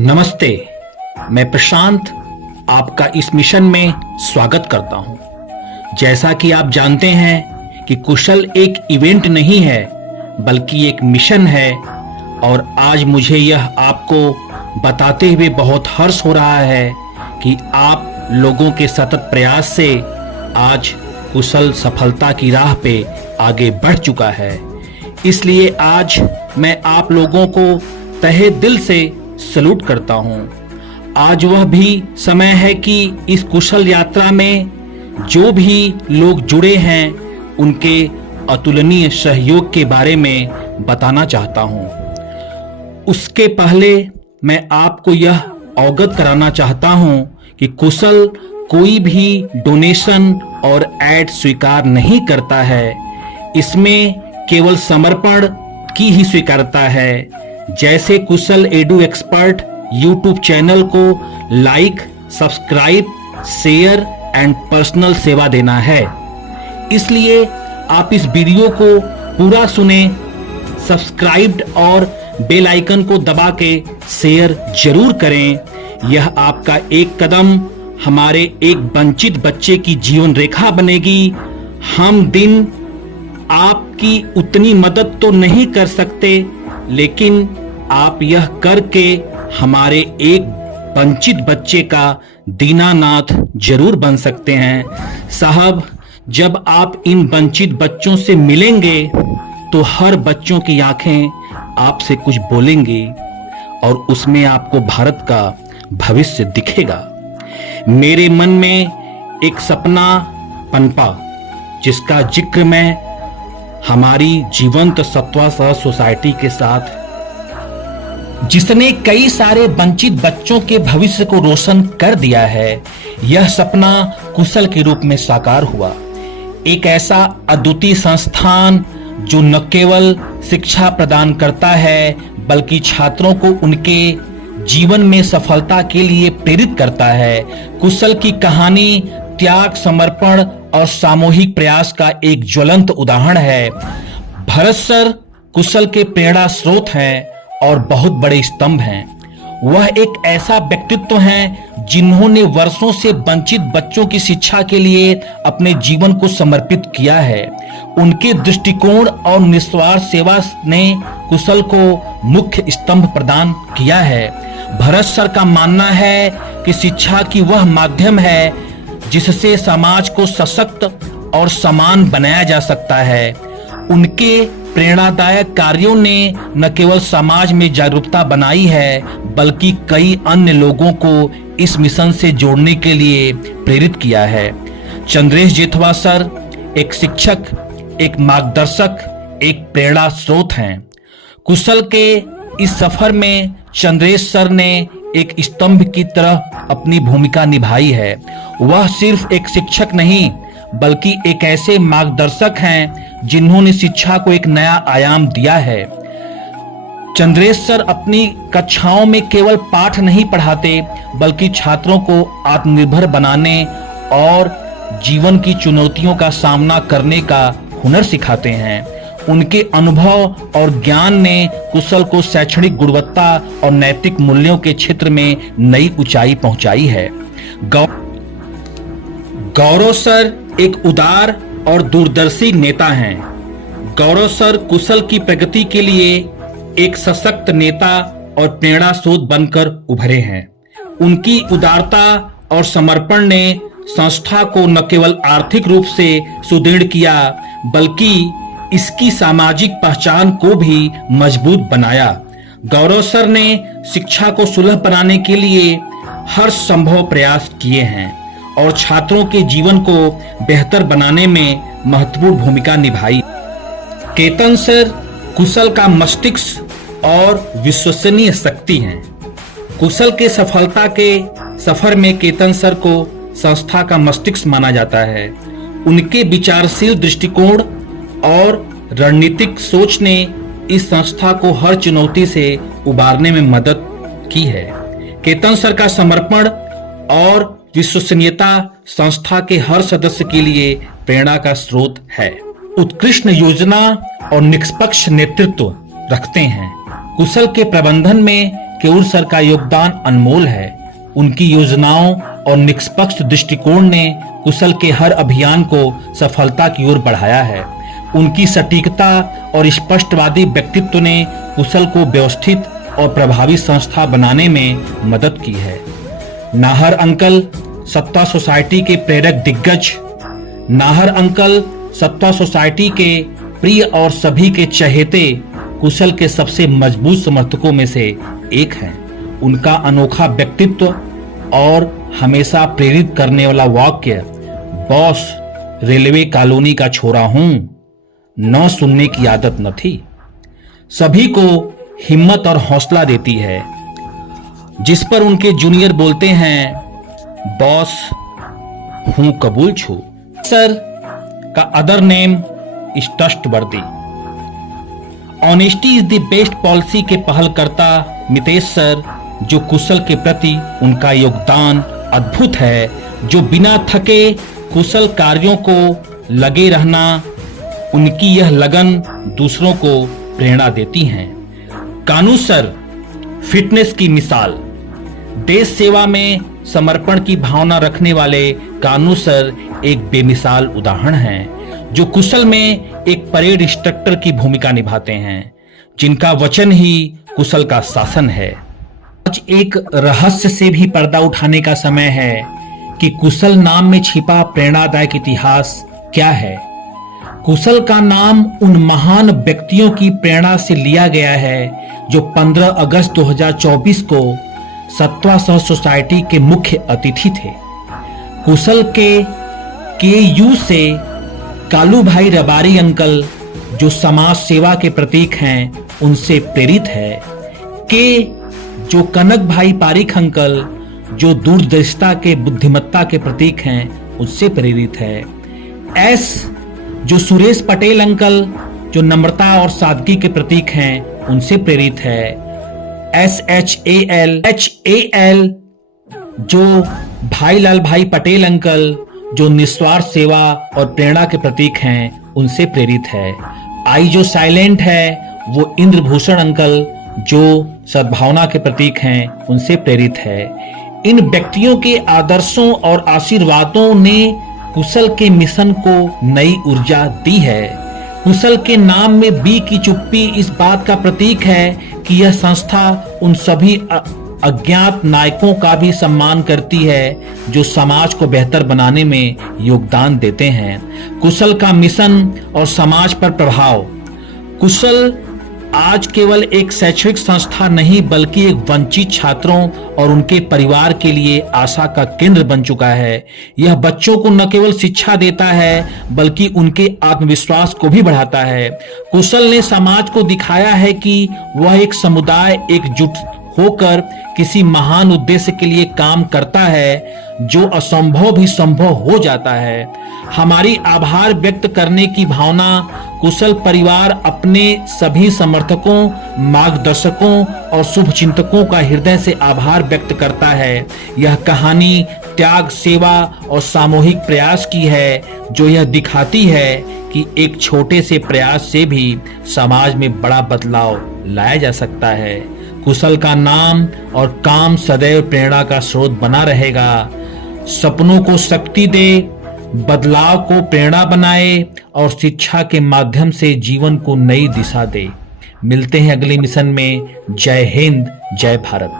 नमस्ते। मैं प्रशांत आपका इस मिशन में स्वागत करता हूं। जैसा कि आप जानते हैं कि कुशल एक इवेंट नहीं है बल्कि एक मिशन है, और आज मुझे यह आपको बताते हुए बहुत हर्ष हो रहा है कि आप लोगों के सतत प्रयास से आज कुशल सफलता की राह पे आगे बढ़ चुका है। इसलिए आज मैं आप लोगों को तहे दिल से सलूट करता हूं। आज वह भी समय है कि इस कुशल यात्रा में जो भी लोग जुड़े हैं उनके अतुलनीय सहयोग के बारे में बताना चाहता हूं। उसके पहले मैं आपको यह अवगत कराना चाहता हूं कि कुशल कोई भी डोनेशन और ऐड स्वीकार नहीं करता है। इसमें केवल समर्पण की ही स्वीकारता है। जैसे कुशल एडू एक्सपर्ट यूट्यूब चैनल को like, subscribe, share and personal सेवा देना है। इसलिए आप इस वीडियो को पूरा सुने, सब्सक्राइब्ड और बेल आइकन को दबा के शेयर जरूर करें। यह आपका एक कदम हमारे एक वंचित बच्चे की जीवन रेखा बनेगी। हम दिन आपकी उतनी मदद तो नहीं कर सकते, लेकिन आप यह करके हमारे एक वंचित बच्चे का दीनानाथ जरूर बन सकते हैं। साहब, जब आप इन वंचित बच्चों से मिलेंगे तो हर बच्चों की आंखें आपसे कुछ बोलेंगी और उसमें आपको भारत का भविष्य दिखेगा। मेरे मन में एक सपना पनपा जिसका जिक्र मैं हमारी जीवंत सत्वा सह सोसाइटी के साथ, जिसने कई सारे वंचित बच्चों के भविष्य को रोशन कर दिया है, यह सपना कुशल के रूप में साकार हुआ। एक ऐसा अद्वितीय संस्थान जो न केवल शिक्षा प्रदान करता है बल्कि छात्रों को उनके जीवन में सफलता के लिए प्रेरित करता है। कुशल की कहानी त्याग, समर्पण और सामूहिक प्रयास का एक ज्वलंत उदाहरण है। भरत सर कुशल के प्रेरणा स्रोत हैं और बहुत बड़े स्तंभ हैं। वह एक ऐसा व्यक्तित्व हैं जिन्होंने वर्षों से वंचित बच्चों की शिक्षा के लिए अपने जीवन को समर्पित किया है। उनके दृष्टिकोण और निस्वार्थ सेवा ने कुशल को मुख्य स्तंभ प्रदान किया है। भरत सर का मानना है कि शिक्षा की वह माध्यम है जिससे समाज को सशक्त और समान बनाया जा सकता है। उनके प्रेरणादायक कार्यों ने न केवल समाज में जागरूकता बनाई है बल्कि कई अन्य लोगों को इस मिशन से जोड़ने के लिए प्रेरित किया है। चंद्रेश जेठवा सर एक शिक्षक, एक मार्गदर्शक, एक प्रेरणा स्रोत हैं। कुशल के इस सफर में चंद्रेश सर ने एक स्तंभ की तरह अपनी भूमिका निभाई है। वह सिर्फ एक शिक्षक नहीं बल्कि एक ऐसे मार्गदर्शक हैं जिन्होंने शिक्षा को एक नया आयाम दिया है। चंद्रेश सर अपनी कक्षाओं में केवल पाठ नहीं पढ़ाते बल्कि छात्रों को आत्मनिर्भर बनाने और जीवन की चुनौतियों का सामना करने का हुनर सिखाते हैं। उनके अनुभव और ज्ञान ने कुशल को शैक्षणिक गुणवत्ता और नैतिक मूल्यों के क्षेत्र में नई ऊंचाई पहुंचाई है। गौरव सर एक उदार और दूरदर्शी नेता हैं। गौरव सर कुशल की प्रगति के लिए एक सशक्त नेता और प्रेरणा स्रोत बनकर उभरे हैं। उनकी उदारता और समर्पण ने संस्था को न केवल आर्थिक रूप से सुदृढ़ किया बल्कि इसकी सामाजिक पहचान को भी मजबूत बनाया। गौरव सर ने शिक्षा को सुलभ बनाने के लिए हर संभव प्रयास किए हैं और छात्रों के जीवन को बेहतर बनाने में महत्वपूर्ण भूमिका निभाई। केतन सर कुशल का मस्तिष्क और विश्वसनीय शक्ति हैं। कुशल के सफलता के सफर में केतन सर को संस्था का मस्तिष्क माना जाता है। उनके विचारशील दृष्टिकोण और रणनीतिक सोच ने इस संस्था को हर चुनौती से उबारने में मदद की है। केतन सर का समर्पण और विश्वसनीयता संस्था के हर सदस्य के लिए प्रेरणा का स्रोत है। उत्कृष्ट योजना और निष्पक्ष नेतृत्व रखते हैं। कुशल के प्रबंधन में केयूर सर का योगदान अनमोल है। उनकी योजनाओं और निष्पक्ष दृष्टिकोण ने कुशल के हर अभियान को सफलता की ओर बढ़ाया है। उनकी सटीकता और स्पष्टवादी व्यक्तित्व ने कुशल को व्यवस्थित और प्रभावी संस्था बनाने में मदद की है। नाहर अंकल सत्ता सोसाइटी के प्रेरक दिग्गज, नाहर अंकल सत्ता सोसाइटी के प्रिय और सभी के चहेते कुशल के सबसे मजबूत समर्थकों में से एक हैं। उनका अनोखा व्यक्तित्व और हमेशा प्रेरित करने वाला वाक्य, बॉस रेलवे कॉलोनी का छोरा हूं, न सुनने की आदत न थी, सभी को हिम्मत और हौसला देती है। जिस पर उनके जूनियर बोलते हैं, बॉस हूं कबूल छू। सर का other name is trustworthy. Honesty is the best policy के पहलकर्ता मितेश सर, जो कुशल के प्रति उनका योगदान अद्भुत है, जो बिना थके कुशल कार्यों को लगे रहना, उनकी यह लगन दूसरों को प्रेरणा देती हैं। कानू सर फिटनेस की मिसाल, देश सेवा में समर्पण की भावना रखने वाले कानू सर एक बेमिसाल उदाहरण हैं, जो कुशल में एक परेड इंस्ट्रक्टर की भूमिका निभाते हैं, जिनका वचन ही कुशल का शासन है। आज एक रहस्य से भी पर्दा उठाने का समय है कि कुशल नाम में छिपा प्रेरणादायक इतिहास क्या है। कुशल का नाम उन महान व्यक्तियों की प्रेरणा से लिया गया है जो 15 अगस्त 2024 को सत्वा सह सोसाइटी के मुख्य अतिथि थे। कुशल के यू से कालू भाई रबारी अंकल, जो समाज सेवा के प्रतीक हैं, उनसे प्रेरित है। के जो कनक भाई पारिक अंकल, जो दूरदर्शिता के बुद्धिमत्ता के प्रतीक हैं, उससे प्रेरित है। एस जो सुरेश पटेल अंकल, जो नम्रता और सादगी के प्रतीक हैं, उनसे प्रेरित है। HAL जो भाई लाल भाई पटेल अंकल, जो निस्वार्थ सेवा और प्रेरणा के प्रतीक हैं, उनसे प्रेरित है। आई जो साइलेंट है, वो इंद्रभूषण अंकल, जो सद्भावना के प्रतीक हैं, उनसे प्रेरित है। इन व्यक्तियों के आदर्शों और आशीर्वादों ने कुशल के मिशन को नई ऊर्जा दी है। कुशल के नाम में बी की चुप्पी इस बात का प्रतीक है कि यह संस्था उन सभी अज्ञात नायकों का भी सम्मान करती है जो समाज को बेहतर बनाने में योगदान देते हैं। कुशल का मिशन और समाज पर प्रभाव। कुशल आज केवल एक शैक्षणिक संस्था नहीं, बल्कि एक वंचित छात्रों और उनके परिवार के लिए आशा का केंद्र बन चुका है। यह बच्चों को न केवल शिक्षा देता है, बल्कि उनके आत्मविश्वास को भी बढ़ाता है। कुशल ने समाज को दिखाया है कि वह एक समुदाय एकजुट होकर किसी महान उद्देश्य के लिए काम करता है, जो असंभव भी संभव हो जाता है। हमारी आभार व्यक्त करने की भावना कुशल परिवार अपने सभी समर्थकों, मार्गदर्शकों और शुभचिंतकों का हृदय से आभार व्यक्त करता है। यह कहानी त्याग, सेवा और सामूहिक प्रयास की है, जो यह दिखाती है कि एक छोटे से प्रयास से भी समाज में बड़ा बदलाव लाया जा सकता है। कुशल का नाम और काम सदैव प्रेरणा का स्रोत बना रहेगा। सपनों को शक्ति दे, बदलाव को प्रेरणा बनाए और शिक्षा के माध्यम से जीवन को नई दिशा दे। मिलते हैं अगले मिशन में। जय हिंद, जय भारत।